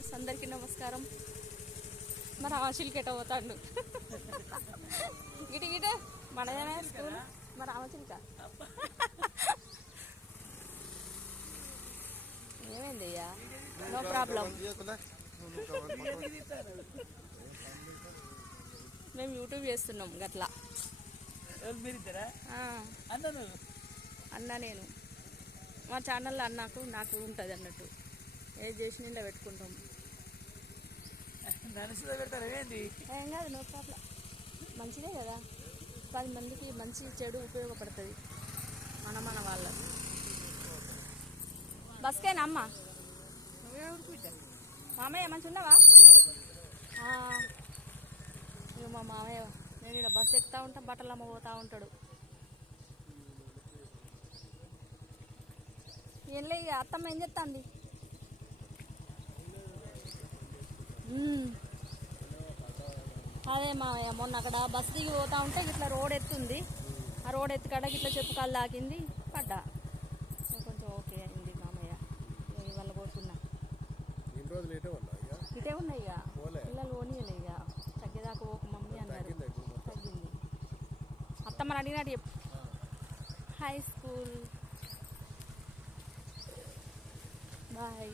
Viewers అందరికీ నమస్కారం. మరి ఆశీల్ కెట పోతాడు గిటి గిట మనదేనా స్కూల్ మరి ఆశీల్క ఏమైంది అయ్యా? No problem. మేము యూట్యూబ్ చేస్తున్నాం గట్లా. అన్న నేను మా ఛానల్లో అన్నకు నాకు ఉంటుంది అన్నట్టు ఏది చేసి నిండా పెట్టుకుంటాం. ఏం కాదు, నో ప్రాబ్లం. మంచిదే కదా, 10 మందికి మంచి చెడు ఉపయోగపడుతుంది మన వాళ్ళకి. బస్కేనా అమ్మ? మామయ్య మంచి ఉన్నావా? ఇక మా మామయ్య నేను ఇక్కడ బస్సు ఎక్కుతూ ఉంటా, బట్టలు అమ్మ పోతూ ఉంటాడు. ఏం లే, ఇక అత్తమ్మ ఏం చెప్తాంది? అదే మామయ్య మొన్న అక్కడ బస్సు దిగి పోతూ ఉంటే ఇట్లా రోడ్ ఎత్తుంది, ఆ రోడ్ ఎత్తుకాడ ఇట్లా చెప్పు కాళ్ళు తాకింది, పడ్డా. కొంచెం ఓకే అయింది మామయ్య. ఇవాళ పోతున్నా, ఇటే ఉన్నాయి ఇక పిల్లలు పోనీయలే, ఇక తగ్గేదాకా ఓక మమ్మీ అన్నారు. తగ్గింది. అత్తమ్మని అడిగినట్టు చెప్పు. High school bye.